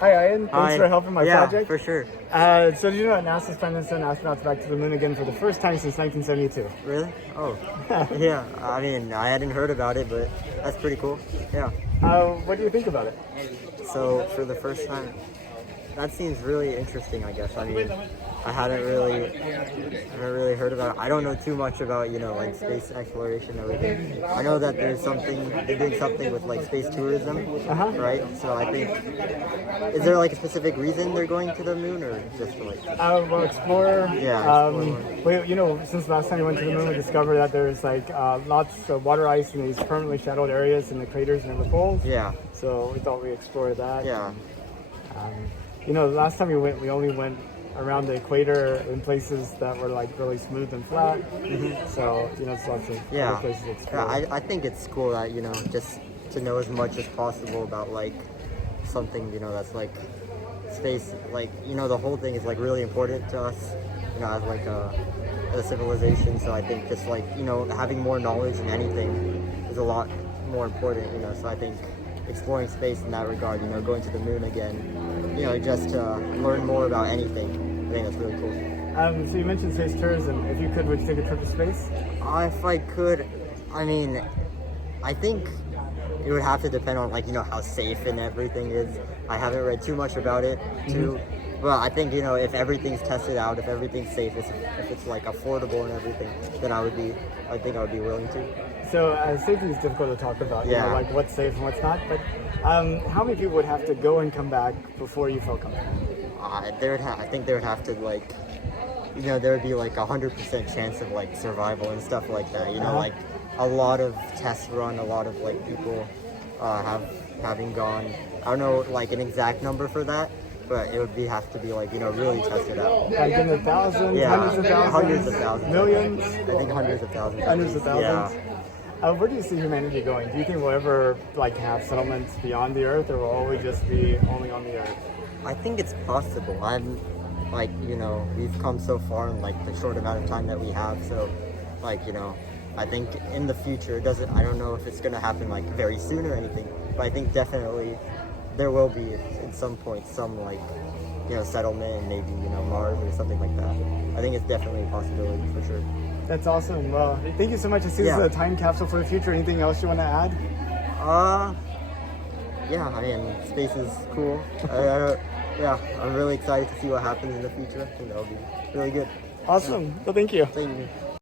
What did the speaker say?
Hi, Ayan. Thanks Hi. for helping my Yeah, project. for sure. So, do you know that NASA's planning to send astronauts back to the moon again for the first time since 1972? Really? Oh, yeah. I mean, I hadn't heard about it, but that's pretty cool. Yeah. What do you think about it? So for the first time, that seems really interesting. I guess. I mean, I haven't really heard about it. I don't know too much about like space exploration and everything. I know that they're doing something with like space tourism, right? So I think, is there like a specific reason they're going to the moon, or just for like? Well, explore. Yeah, explore. Since the last time we went to the moon, we discovered that there's like lots of water ice in these permanently shadowed areas in the craters and in the poles. Yeah. So we thought we'd explore that. Yeah. The last time we went, we only went around the equator in places that were like really smooth and flat. So it's lots of other places to explore. Yeah, I think it's cool that just to know as much as possible about like something that's like space, like the whole thing is like really important to us, as like a civilization. So I think just like having more knowledge in anything is a lot more important. So I think exploring space in that regard, going to the moon again, just to learn more about anything. I think that's really cool. So you mentioned space tourism. If you could, would you take a trip to space? If I could, I mean, I think it would have to depend on how safe and everything is. I haven't read too much about it too, but I think if everything's tested out, if everything's safe, if it's like affordable and everything, then I think I would be willing to. So safety is difficult to talk about. Yeah. Like what's safe and what's not. But how many people would have to go and come back before you felt comfortable? I think there would have to there would be like 100% chance of like survival and stuff like that. Like a lot of tests run, a lot of like people having gone. I don't know like an exact number for that, but it would have to be like really tested out. Like in the thousands, Yeah, hundreds of thousands, millions. I think hundreds of thousands. Hundreds of thousands. Yeah. Where do you see humanity going? Do you think we'll ever have settlements beyond the Earth, or will always just be only on the Earth? I think it's possible. I'm like we've come so far in like the short amount of time that we have. So I think in the future I don't know if it's gonna happen like very soon or anything, but I think definitely there will be at some point some settlement, and maybe Mars or something like that. I think it's definitely a possibility for sure. That's awesome. Well, thank you so much. I see this is a time capsule for the future. Anything else you want to add? Yeah, I mean, space is cool. Yeah, I'm really excited to see what happens in the future. I think that'll be really good. Awesome. Well, thank you. Thank you.